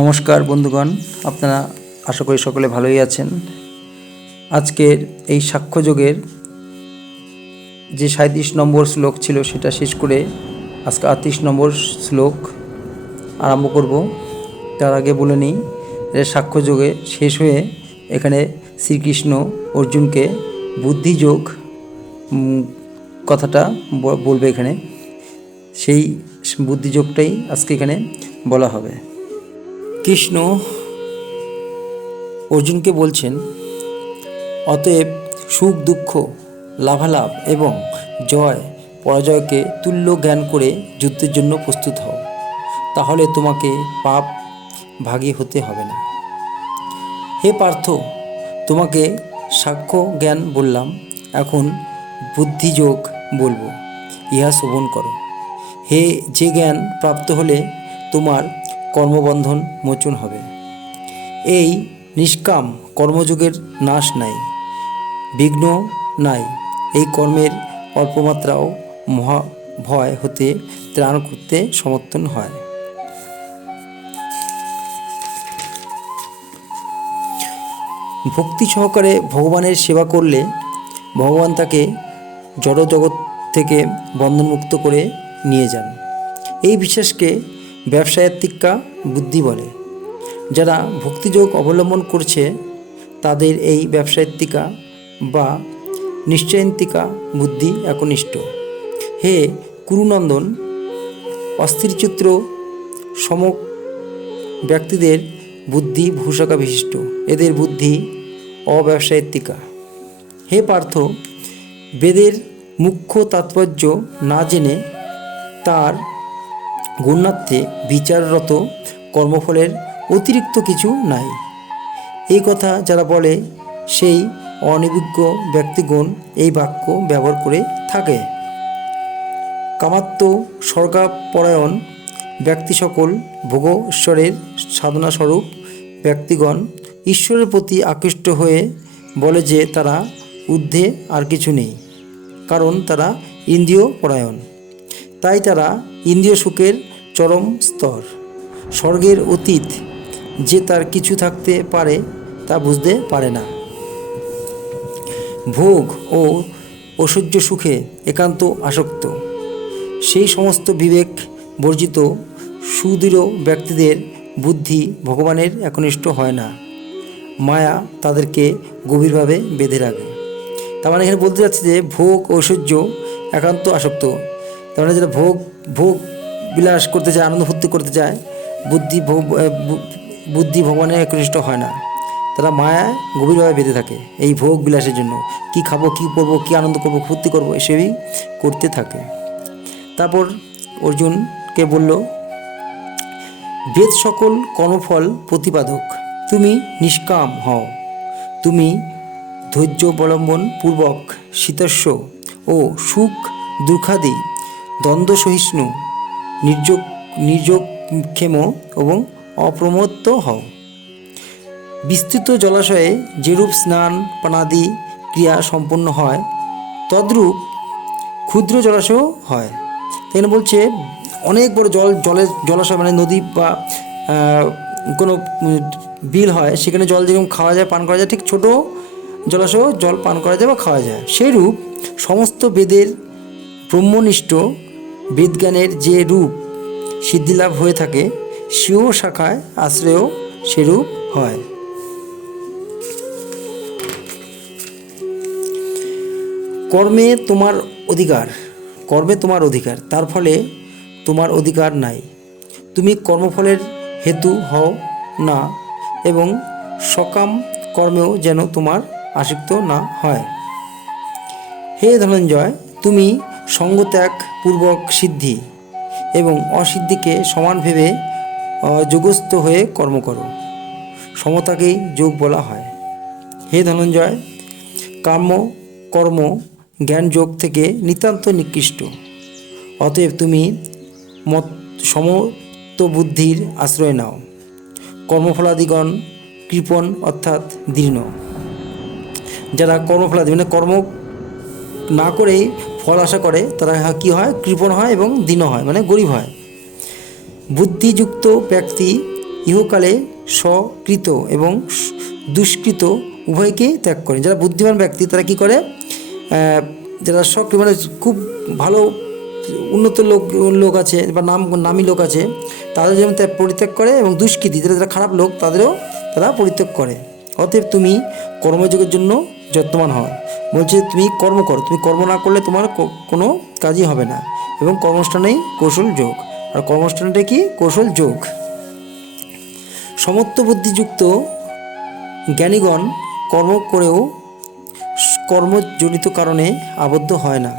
নমস্কার বন্ধুগণ, আপনারা আশা করি সকলে ভালোই আছেন। আজকের এই সাক্ষ্যযোগের যে সাঁত্রিশ নম্বর শ্লোক ছিল সেটা শেষ করে আজকে আটত্রিশ নম্বর শ্লোক আরম্ভ করব। তার আগে বলে নিই এর সাক্ষ্যযোগে শেষ হয়ে এখানে শ্রীকৃষ্ণ অর্জুনকে বুদ্ধিযোগ কথাটা বলবে এখানে। সেই বুদ্ধিযোগটাই আজকে এখানে বলা হবে। কৃষ্ণ অর্জুনকে বলছেন, অতএব সুখ, দুঃখ, লাভালাভ এবং জয়, পরাজয়কে তুল্য জ্ঞান করে যুদ্ধের জন্য প্রস্তুত হও। তাহলে তোমাকে পাপ ভাগী হতে হবে না। হে পার্থ, তোমাকে সাক্ষ্য জ্ঞান বললাম, এখন বুদ্ধিযোগ বলব, ইহা শোভন করো। হে যে জ্ঞান প্রাপ্ত হলে তোমার কর্মবন্ধন মোচন হবে। এই নিষ্কাম কর্মযোগের নাশ নাই, বিঘ্ন নাই। এই কর্মের অল্পমাত্রাও মহা ভয় হতে, ত্রাণ করতে সমর্থন হয়। ভক্তি সহকারে ভগবানের সেবা করলে ভগবান তাকে জড় জগৎ থেকে বন্ধনমুক্ত করে নিয়ে যান। এই বিশ্বাসকে ব্যবসায়াত্মিকা বুদ্ধি বলে। যারা ভক্তিযোগ অবলম্বন করছে, তাদের এই ব্যবসায়িকা বা নিশ্চয়ন্তিকা বুদ্ধি একনিষ্ঠ। হে কুরুনন্দন অস্থিরচিত্র সম ব্যক্তিদের বুদ্ধি ভূষকা বিশিষ্ট। এদের বুদ্ধি অব্যবসায়িকা হে পার্থ, বেদের মুখ্য তাৎপর্য না জেনে তার গণ্যার্থে বিচাররত কর্মফলের অতিরিক্ত কিছু নাই। এই কথা যারা বলে, সেই অনিবিজ্ঞ ব্যক্তিগণ এই বাক্য ব্যবহার করে থাকে। কামাত্ম স্বর্গাপরায়ণ ব্যক্তি সকল ভোগশ্বরের সাধনাস্বরূপ ব্যক্তিগণ ঈশ্বরের প্রতি আকৃষ্ট হয়ে বলে যে তারা ঊর্ধ্বে আর কিছু নেই, কারণ তারা ইন্দ্রিয় পরায়ণ তাই তারা ইন্দ্রিয় সুখের চরম স্তর। স্বর্গের অতীত যে তার কিছু থাকতে পারে তা বুঝতে পারে না। ভোগ ও ঐশ্বর্য সুখে একান্ত আসক্ত। সেই সমস্ত বিবেক বর্জিত সুদৃঢ় ব্যক্তিদের বুদ্ধি ভগবানের একনিষ্ঠ হয় না। মায়া তাদেরকে গভীরভাবে বেঁধে রাখে। তার মানে এখানে বলতে যাচ্ছে যে ভোগ ঐশ্বর্য একান্ত আসক্ত। তার মানে যারা ভোগ ভোগ বিলাস করতে চায়, আনন্দ ফুর্তি করতে চায়, বুদ্ধি বুদ্ধি ভগবানের একনিষ্ঠ হয় না। তারা মায়ায় গভীরভাবে বেঁধে থাকে এই ভোগ বিলাসের জন্য। কি খাব, কি করব, কি আনন্দ করব, ফুর্তি করব, এসবই করতে থাকে। তারপর অর্জুনকে বলল বেদ সকল কর্মফল প্রতিপাদক। তুমি নিষ্কাম হও। তুমি ধৈর্য অবলম্বন পূর্বক শীতস্য ও সুখ দুঃখাদি দ্বন্দ্ব সহিষ্ণু, নির্যোগ, নির্যোগক্ষেম এবং অপ্রমত্ত হও। বিস্তৃত জলাশয়ে যেরূপ স্নান, পানাদি, ক্রিয়া সম্পন্ন হয়, তদ্রূপ ক্ষুদ্র জলাশয় হয়। তাই বলছে, অনেক বড় জল জলের জলাশয় মানে নদী বা কোনো বিল হয়, সেখানে জল যেরকম খাওয়া যায়, পান করা যায়, ঠিক ছোট জলাশয় জল পান করা যায় বা খাওয়া যায়। সেইরূপ সমস্ত বেদের ব্রহ্মনিষ্ঠ বেদজ্ঞানের যে রূপ সিদ্ধিলাভ হয়ে থাকে স্বীয় শাখায় আশ্রয়েও সেরূপ হয়। কর্মে তোমার অধিকার, কর্মে তোমার অধিকার, তার ফলে তোমার অধিকার নাই। তুমি কর্মফলের হেতু হও না এবং সকাম কর্মেও যেন তোমার আসক্ত না হয়। হে ধনঞ্জয়, তুমি সঙ্গত্যাগ পূর্বক সিদ্ধি এবং অসিদ্ধিকে সমান ভেবে যোগস্থ হয়ে কর্ম করো। সমতাকেই যোগ বলা হয়। হে ধনঞ্জয়, কাম্য, কর্ম, জ্ঞান যোগ থেকে নিতান্ত নিকৃষ্ট। অতএব তুমি মত সমত বুদ্ধির আশ্রয় নাও। কর্মফলাদিগণ কৃপণ অর্থাৎ দীর্ণ। যারা কর্মফলাদি মানে কর্ম না করেই ফল আশা করে, তারা কি হয়? কৃপণ হয় এবং দীন হয় মানে গরিব হয়। বুদ্ধিযুক্ত ব্যক্তি ইহকালে স্বকৃত এবং দুষ্কৃত উভয়কে ত্যাগ করেন। যারা বুদ্ধিমান ব্যক্তি, তারা কি করে? যারা সকৃত মানে খুব ভালো উন্নত লোক লোক আছে বা নাম, নামী লোক আছে, তাদের যেমন ত্যাগ, পরিত্যাগ করে এবং দুষ্কৃতী, যারা যারা খারাপ লোক, তাদেরও তারা পরিত্যাগ করে। অতএব তুমি কর্মযোগের জন্য যত্নবান হও। বলছে, তুমি কর্ম করো। তুমি কর্ম না করলে তোমার কোনো কাজই হবে না। এবং কর্মষ্ঠানেই কৌশল যোগ। আর কর্মষ্ঠানটা কি? কৌশল যোগ। সমত্ব বুদ্ধিযুক্ত জ্ঞানীগণ কর্ম করেও কর্মজনিত কারণে আবদ্ধ হয় না।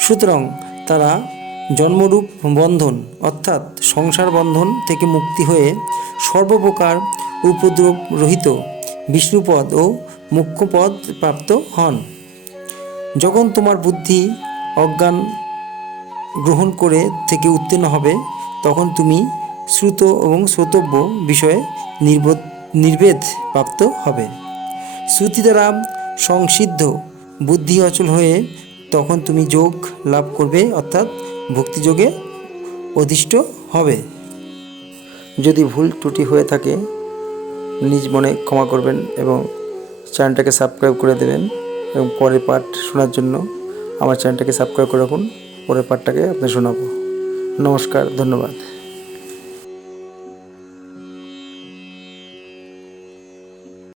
সুতরাং তারা জন্মরূপ বন্ধন, অর্থাৎ সংসার বন্ধন থেকে মুক্তি হয়ে সর্বপ্রকার উপদ্রব রহিত বিষ্ণুপদ ও মুখ্যপদ প্রাপ্ত হন। যখন তোমার বুদ্ধি, অজ্ঞান গ্রহণ করে থেকে উত্তীর্ণ হবে, তখন তুমি শ্রুত এবং শ্রোতব্য বিষয়ে নির্বোধ, নির্বেদ প্রাপ্ত হবে। শ্রুতি দ্বারা সংসিদ্ধ বুদ্ধি অচল হয়ে তখন তুমি যোগ লাভ করবে, অর্থাৎ ভক্তিযোগে অধিষ্ঠ হবে। যদি ভুল ত্রুটি হয়ে থাকে, নিজ মনে ক্ষমা করবেন এবং চ্যানেলটাকে সাবস্ক্রাইব করে দেবেন এবং পরের পার্ট শোনার জন্য আমার চ্যানেলটাকে সাবস্ক্রাইব করে রাখুন। পরের পার্টটাকে আপনি শোনাবো। নমস্কার, ধন্যবাদ।